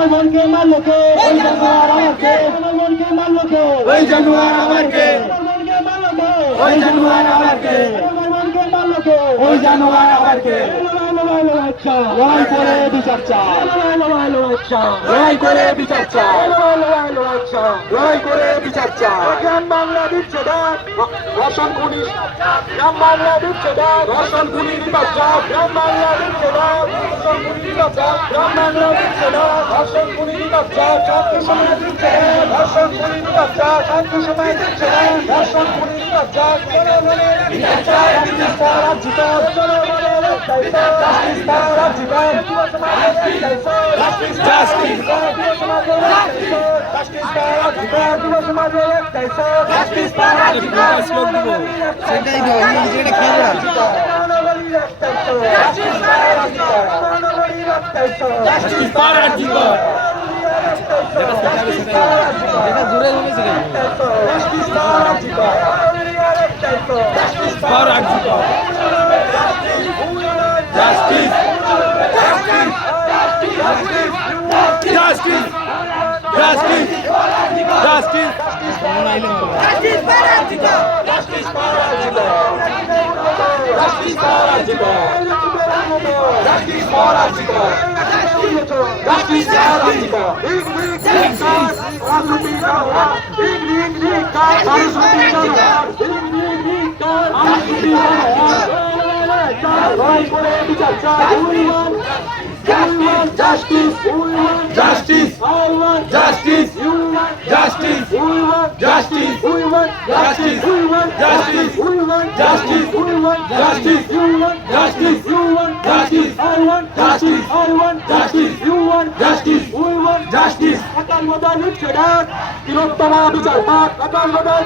আমার মনকে মারলো কে? ওই জানোয়ার আমার কে? আমার মনকে মারলো কে? ওই জানোয়ার আমার কে? আমার মনকে মারলো কে? ওই জানোয়ার আমার কে? আমার মনকে মারলো কে? ওই জানোয়ার আমার কে? লড়াই করে বিচার চাই, লড়াই করে বিচার চাই, লড়াই করে বিচার চাই। গ্রাম বাংলা দিচ্ছে ডাক, রসন পুলিশ গ্রাম বাংলা দিচ্ছে ডাক, রসন পুলিশ বাচ্চা গ্রাম বাংলা দিচ্ছে ডাক, রসন পুলিশ বাচ্চা গ্রাম বাংলা দিচ্ছে ডাক, রসন পুলিশ বাচ্চা ছাত্র সমাজ দিচ্ছে ডাক, রসন পুলিশ বাচ্চা ছাত্র সমাজ দিচ্ছে ডাক, রসন পুলিশ বাচ্চা জনগণের বিচার চাই, জাস্টিস ফর আরজিকর, জনগণের একটাই চাই, জাস্টিস ফর আরজিকর, যুব সমাজের একটাই চাই, জাস্টিস জাস্টিস যুব সমাজের একটাই চাই, জাস্টিস ফর আরজিকর, যুব সমাজের একটাই চাই, জাস্টিস ফর আরজিকর, শ্লোক দিব সেটাই দাও এই যেটা খেয়ে দাও, জনগণের একটাই চাই, জাস্টিস ফর আরজিকর, জনগণের একটাই চাই, জাস্টিস ফর আরজিকর, এটা জোরে বলেছে কেন? Justice for RG Kar, justice for RG Kar, justice justice justice justice justice for RG Kar, justice for RG Kar, justice for RG Kar, justice for RG Kar, justice for RG Kar, লড়াই করে বিচার চাই, justice, justice, justice, justice, justice, justice, justice, justice, justice, justice, justice, I want justice, I want justice, you want justice, we want justice. Akan modal hücceden, tinotama বিচার পাক, akan modal